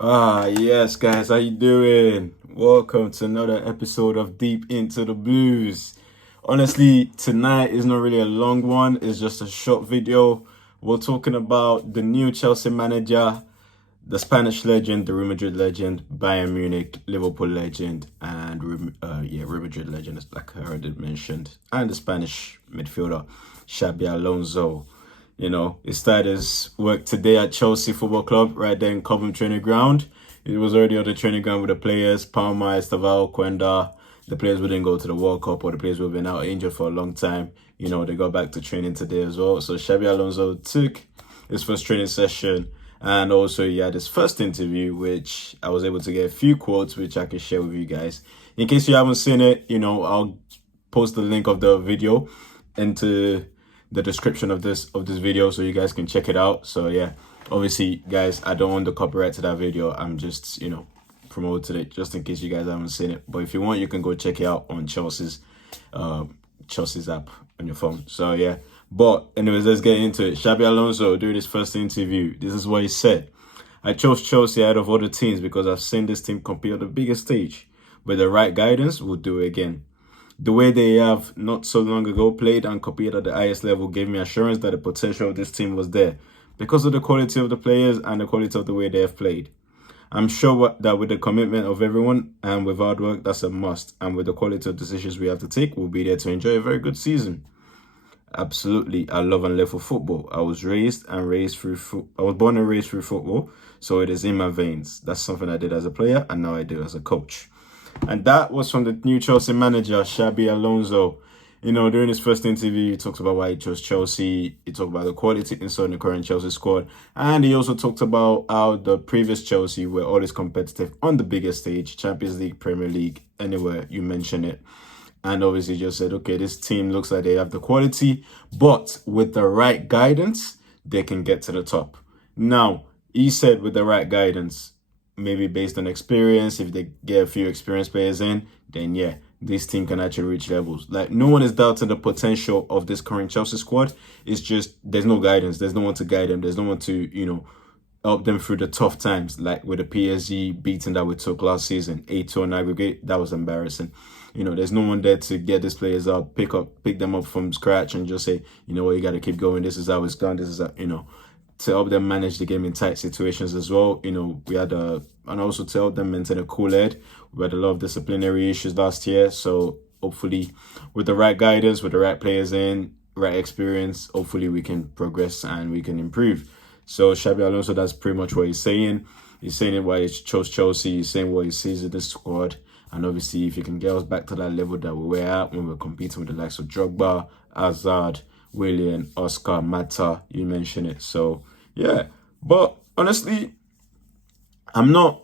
Yes, guys, how you doing? Welcome to another episode of Deep Into the Blues. Honestly, tonight is not really a long one, it's just a short video. We're talking about the new Chelsea manager, the Spanish legend, the Real Madrid legend, Bayern Munich, Liverpool legend, and Real Madrid legend, like I already mentioned, and the Spanish midfielder, Xabi Alonso. He started his work today at Chelsea Football Club, right there in Cobham Training Ground. He was already on the training ground with the players, Palma, Estaval, Quenda. The players wouldn't go to the World Cup, or the players who have been out injured for a long time. They got back to training today as well. So Xabi Alonso took his first training session, and also he had his first interview, which I was able to get a few quotes, which I can share with you guys. In case you haven't seen it, I'll post the link of the video into the description of this video so you guys can check it out. So yeah, obviously guys, I don't want the copyright to that video. I'm just promoted it just in case you guys haven't seen it. But if you want, you can go check it out on Chelsea's app on your phone. So yeah, but anyways, let's get into it. Xabi Alonso during his first interview, this is what he said: "I chose Chelsea out of other teams because I've seen this team compete on the biggest stage. With the right guidance, we'll do it again. The way they have not so long ago played and competed at the highest level gave me assurance that the potential of this team was there because of the quality of the players and the quality of the way they have played. I'm sure that with the commitment of everyone and with hard work, that's a must. And with the quality of decisions we have to take, we'll be there to enjoy a very good season. Absolutely, I love and live for football. I was born and raised through football, so it is in my veins. That's something I did as a player, and now I do as a coach." And that was from the new Chelsea manager, Xabi Alonso. During his first interview, he talked about why he chose Chelsea. He talked about the quality inside the current Chelsea squad. And he also talked about how the previous Chelsea were always competitive on the biggest stage, Champions League, Premier League, anywhere you mention it. And obviously just said, okay, this team looks like they have the quality, but with the right guidance, they can get to the top. Now, he said with the right guidance, maybe based on experience, if they get a few experienced players in, then yeah, this team can actually reach levels. Like, no one is doubting the potential of this current Chelsea squad. It's just there's no guidance. There's no one to guide them. There's no one to, help them through the tough times, like with the PSG beating that we took last season, 8-2 on aggregate. That was embarrassing. There's no one there to get these players up, pick them up from scratch and just say, you know what, you got to keep going. This is how it's done. This is how, to help them manage the game in tight situations as well. We had and also to help them maintain a cool head. We had a lot of disciplinary issues last year. So hopefully with the right guidance, with the right players in, right experience, hopefully we can progress and we can improve. So Xabi Alonso, that's pretty much what he's saying. He's saying it why he chose Chelsea. He's saying what he sees in this squad. And obviously, if you can get us back to that level that we were at when we were competing with the likes of Drogba, Hazard, Willian, Oscar, Mata, you mentioned it. So yeah, but honestly, I'm not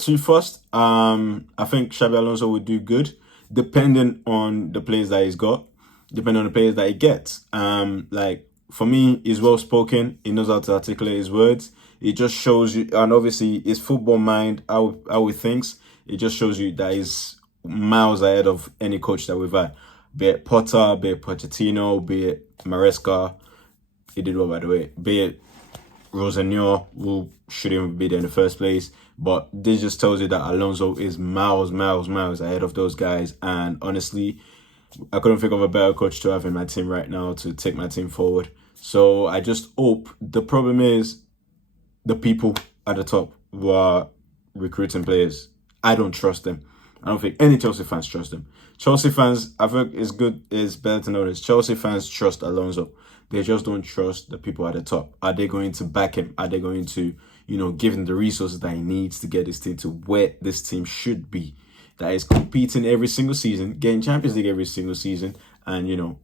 too fussed. I think Xabi Alonso would do good, depending on the players that he's got, depending on the players that he gets. Like for me, he's well spoken. He knows how to articulate his words. It just shows you, and obviously his football mind, how he thinks. It just shows you that he's miles ahead of any coach that we've had. Be it Potter, be it Pochettino, be it Maresca. He did well, by the way. Be it Rosenio, who shouldn't even be there in the first place. But this just tells you that Alonso is miles ahead of those guys. And honestly, I couldn't think of a better coach to have in my team right now to take my team forward. So I just hope. The problem is the people at the top who are recruiting players. I don't trust them. I don't think any Chelsea fans trust them. Chelsea fans, I think it's better to know this. Chelsea fans trust Alonso. They just don't trust the people at the top. Are they going to back him? Are they going to, give him the resources that he needs to get this team to where this team should be? That is competing every single season, getting Champions League every single season, and,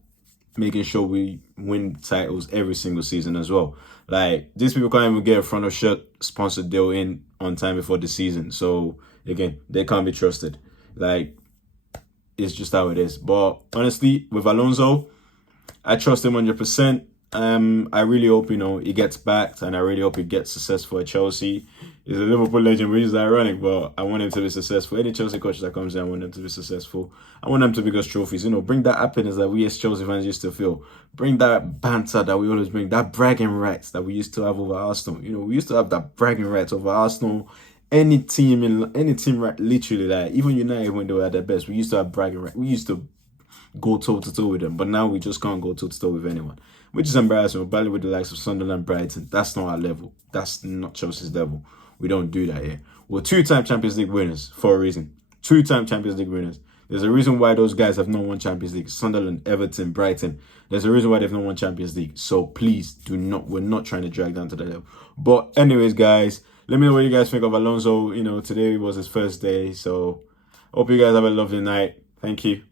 making sure we win titles every single season as well. Like, these people can't even get a front of shirt sponsored deal in on time before the season. So, again, they can't be trusted. Like, it's just how it is. But honestly, with Alonso, I trust him 100%. I really hope, he gets backed, and I really hope he gets successful at Chelsea. He's a Liverpool legend, which is ironic, but I want him to be successful. Any Chelsea coach that comes in, I want them to be successful. I want them to big us trophies. Bring that happiness that we as Chelsea fans used to feel. Bring that banter that we always bring, that bragging rights that we used to have over Arsenal. We used to have that bragging rights over Arsenal. Any team, right, literally, like even United when they were at their best, we used to have bragging rights. We used to go toe to toe with them, but now we just can't go toe to toe with anyone, which is embarrassing. We're battling with the likes of Sunderland, Brighton. That's not our level. That's not Chelsea's level. We don't do that here. We're two-time Champions League winners for a reason. Two-time Champions League winners. There's a reason why those guys have not won Champions League. Sunderland, Everton, Brighton. There's a reason why they've not won Champions League. So please do not. We're not trying to drag down to that level. But anyways, guys, let me know what you guys think of Alonso. Today was his first day. So hope you guys have a lovely night. Thank you.